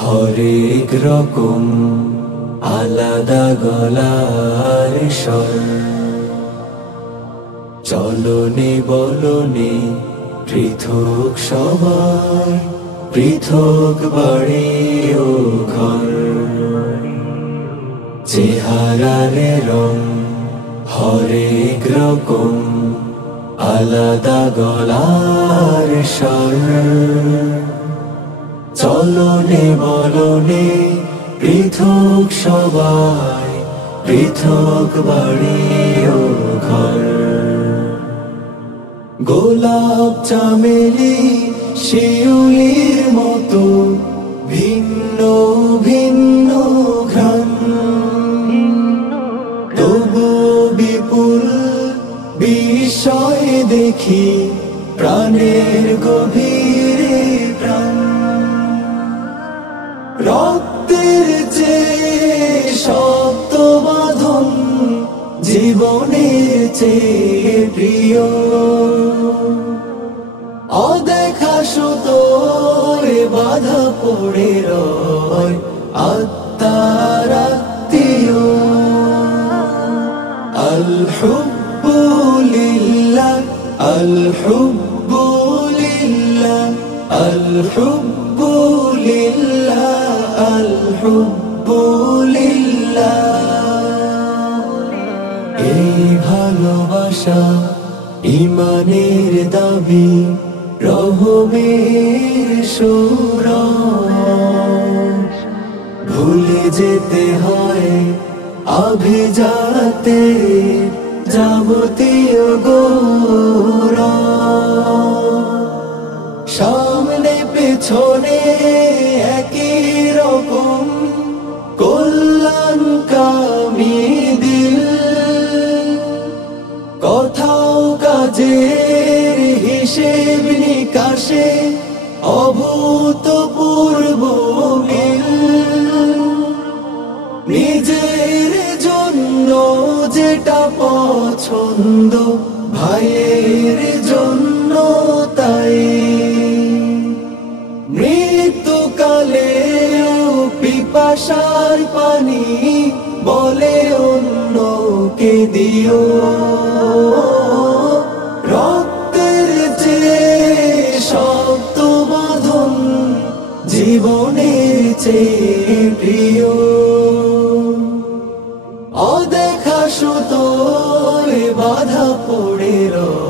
হরেক রকম আলাদা গলার স্বর। চলনে বলনে পৃথক সবাই, পৃথক বাড়ি ও ঘর। চেহারার রং হরেক রকম আলাদা গলার স্বর। চলনে বলনে পৃথক সবাই, পৃথক বাড়ি ও ঘর। গোলাপ চামেলি শিউলির মতো ভিন্ন ভিন্ন ঘ্রাণ, তবু বিপুল বিস্ময় দেখি প্রাণের গভীরে প্রাণ। রক্তের চেয়ে শক্ত বাঁধন, জীবনের চেয়ে প্রিয়। অদেখা সুতোয় বাধা পড়ে রয় আত্মার আত্মীয়। আল হুব্বু লিল্লাহ, আল হুব্বু লিল্লাহ, আল হুব্বু লিল্লাহ, আল হুব্বু লিল্লাহ। এই ভালোবাসা ইমানের দাবি, রহমের সূরা। ভুলে যেতে হয় আভিজাতে যাবতীয় গোরা। সামনে পেছনে একই রকম কল্যাণকামী দিল। কথাও কাজের হিসেব নিকাশে অভূতপূর্ব মিল। নিজের জন্য যেটা পছন্দ, ভাইয়ের জন্য তাই। মৃত্যুকালেও পিপাসার পানি বলে অন্যকে দিও। রক্তের চেয়ে শক্ত বাঁধন, জীবনের চেয়ে প্রিয়। অদেখা সুতোয় বাধা পড়ে রয়